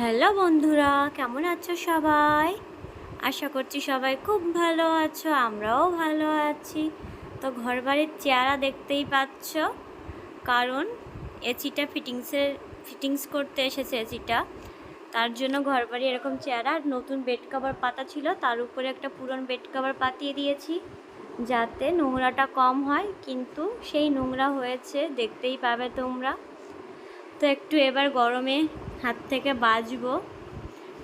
Hello বন্ধুরা, কেমন আছো সবাই? আশা করছি সবাই খুব ভালো আছো, আমরাও ভালো আছি। তো ঘরবাড়ির চেহারা দেখতেই পাচ্ছ, কারণ এসিটা ফিটিংস করতে এসেছে এসিটা। তার জন্য ঘরবাড়ি এরকম চেহারা। নতুন বেড কভার পাতা ছিল, তার উপরে একটা পুরনো বেড কভার পাতিয়ে দিয়েছি যাতে নোংরাটা কম হয়, কিন্তু সেই নোংরা হয়েছে, দেখতেই পাবে তোমরা। তো একটু এবার গরমে হাত থেকে বাঁচবো,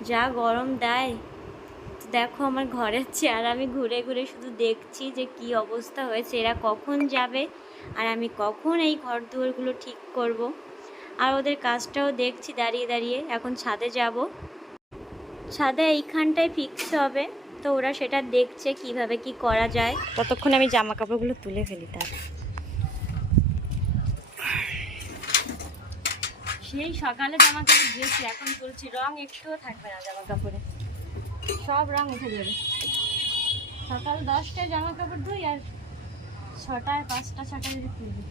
যা গরম দেয়। দেখো আমার ঘরের চেয়ার, আমি ঘুরে ঘুরে শুধু দেখছি যে কি অবস্থা হয়েছে, এরা কখন যাবে আর আমি কখন এই ঘর দুয়ারগুলো ঠিক করব। আর ওদের কাজটাও দেখছি দাঁড়িয়ে দাঁড়িয়ে। এখন ছাদে যাব, ছাদে এইখানটায় ফিক্স হবে, তো ওরা সেটা দেখছে কিভাবে কি করা যায়। ততক্ষণ আমি জামা কাপড়গুলো তুলে ফেলি। তার সেই সকালে জামা কাপড় দিয়েছি, এখন তুলছি। রং একটুও থাকবে না জামা কাপড়ে, সব রং উঠে যাবে। সকাল 10টায় জামা কাপড় ধুই আর 6টায় 5টা 6টায় যদি তুলি।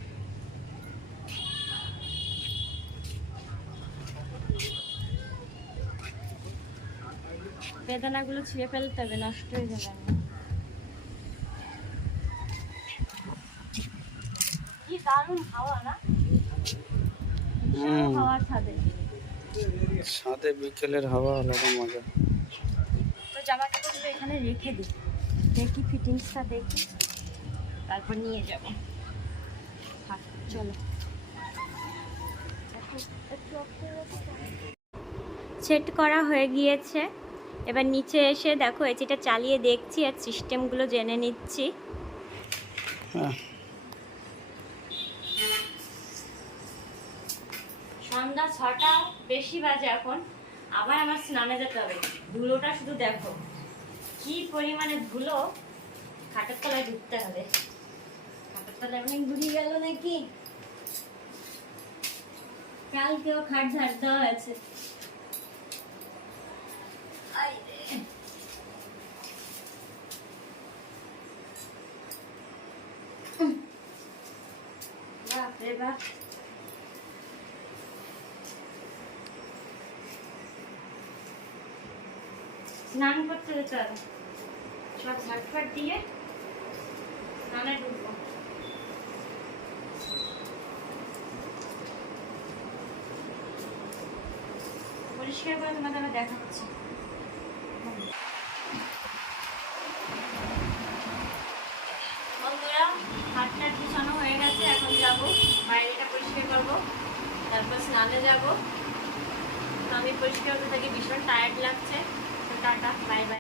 বেদানাগুলো ছিঁড়ে ফেলতে হবে, নষ্ট হয়ে যাবে। কি দারুণ হাওয়া না? হাওয়া ছাদে, ছাদে বিকেলের হাওয়া আলাদা মজা। তো জামা কাপড়গুলো এখানে রেখে দিই, দেখি ফিটিংসটা দেখি, তারপর নিয়ে যাব। চলো, সেট করা হয়ে গিয়েছে। এবার নিচে এসে দেখো এসিটা চালিয়ে দেখছি আর সিস্টেমগুলো জেনে নিচ্ছি। সন্ধ্যা 6টা বেশি বাজে এখন, আবার আমার স্নানে যেতে হবে। ধুলোটা শুধু দেখো কি পরিমাণে ধুলো, খাটের তলায় ঢুকতে হবে। খাটের তলায় অনেক ঘুরিয়ে গেল নাকি, কালকেও খাট ঝাড় দেওয়া আছে। বাপরে বাপ, স্নান করতে যেতে হবে। সব ঝাটফাট দিয়ে স্নানে ঢুকবো। পরিষ্কার করে তোমাদের আমি দেখাচ্ছি। বন্ধুরা, হাতটা বিছানো হয়ে গেছে, এখন যাব বাইরেটা পরিষ্কার করবো, তারপর স্নানে যাব। তো আমি পরিষ্কার করতে থাকি,